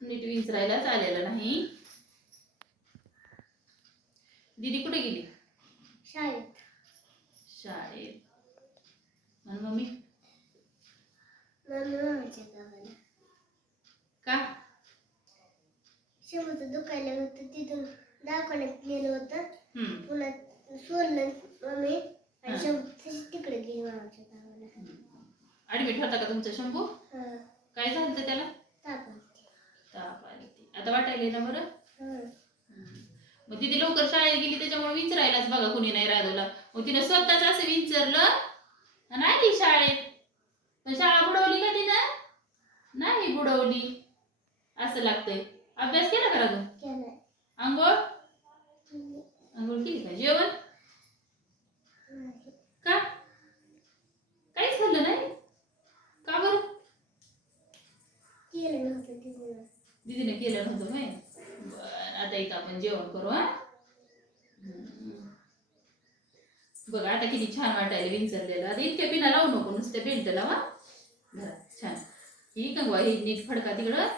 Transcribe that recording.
नीट विंचरायलाच आलेलं नाही. दीदी कुठे गेली? शाळेत. आणि मम्मी मामाच्या गावाला. का? शेवटचं दुखायला होतं तिथून दवाखान्यात नेलं होतं. पुन्हा सोडलं मम्मी आणि शेवट तिकडे गेली मामाच्या गावाला. ऍडमिट होता का तुमचा शंभू? काय झालं त्याला? ताप आली. आता वाटायला ना बरं? मग तिथे लवकर शाळेत गेली त्याच्यामुळे विचारायलाच बघा कुणी नाही राधवला. मग तिने स्वतःच असं विचारलं आणि आली शाळेत. पण शाळा बुडवली का तिनं? नाही बुडवली. असं लागतंय. अभ्यास केला का तू? आंघोळ आंघोळ केली का? जेवण का? काहीच खाल्लं नाही का बरं? दीदीने केलं नव्हतं माहिती. आता इथं आपण जेवण करू. बघा आता किती छान वाटायला विंचरलेलं. आता इतक्या पिना लावू नको, नुसते बेल्ट लावा. छान ही कंगवा ही नीट फडका तिकडं